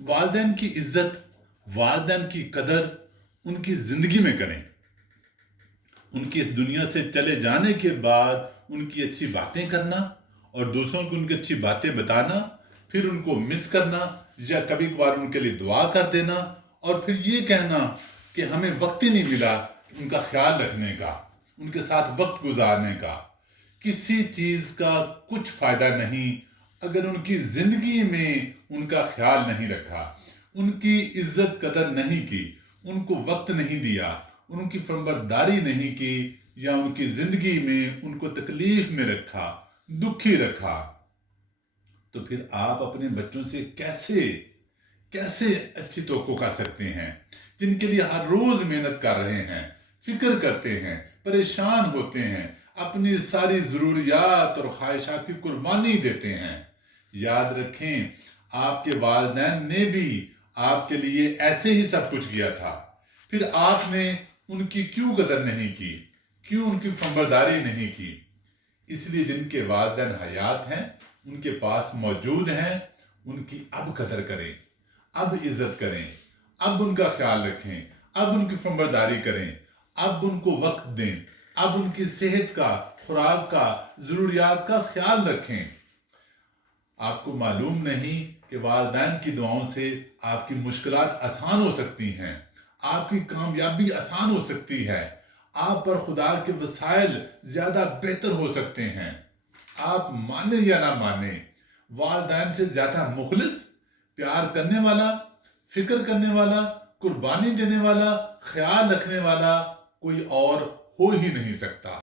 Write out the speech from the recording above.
والدین کی عزت، والدین کی قدر ان کی زندگی میں کریں. ان کی اس دنیا سے چلے جانے کے بعد ان کی اچھی باتیں کرنا اور دوسروں کو ان کی اچھی باتیں بتانا، پھر ان کو مس کرنا یا کبھی کبھار ان کے لیے دعا کر دینا، اور پھر یہ کہنا کہ ہمیں وقت ہی نہیں ملا ان کا خیال رکھنے کا، ان کے ساتھ وقت گزارنے کا. کسی چیز کا کچھ فائدہ نہیں اگر ان کی زندگی میں ان کا خیال نہیں رکھا، ان کی عزت قدر نہیں کی، ان کو وقت نہیں دیا، ان کی فرمانبرداری نہیں کی، یا ان کی زندگی میں ان کو تکلیف میں رکھا، دکھی رکھا. تو پھر آپ اپنے بچوں سے کیسے اچھی توقع کر سکتے ہیں، جن کے لیے ہر روز محنت کر رہے ہیں، فکر کرتے ہیں، پریشان ہوتے ہیں، اپنی ساری ضروریات اور خواہشات کی قربانی دیتے ہیں. یاد رکھیں، آپ کے والدین نے بھی آپ کے لیے ایسے ہی سب کچھ کیا تھا، پھر آپ نے ان کی کیوں قدر نہیں کی، کیوں ان کی فرمانبرداری نہیں کی؟ اس لیے جن کے والدین حیات ہیں، ان کے پاس موجود ہیں، ان کی اب قدر کریں، اب عزت کریں، اب ان کا خیال رکھیں، اب ان کی فرمانبرداری کریں، اب ان کو وقت دیں، اب ان کی صحت کا، خوراک کا، ضروریات کا خیال رکھیں. آپ کو معلوم نہیں کہ والدین کی دعاؤں سے آپ کی مشکلات آسان ہو سکتی ہیں، آپ کی کامیابی آسان ہو سکتی ہے، آپ پر خدا کے وسائل زیادہ بہتر ہو سکتے ہیں. آپ مانیں یا نہ مانیں، والدین سے زیادہ مخلص، پیار کرنے والا، فکر کرنے والا، قربانی دینے والا، خیال رکھنے والا کوئی اور ہو ہی نہیں سکتا.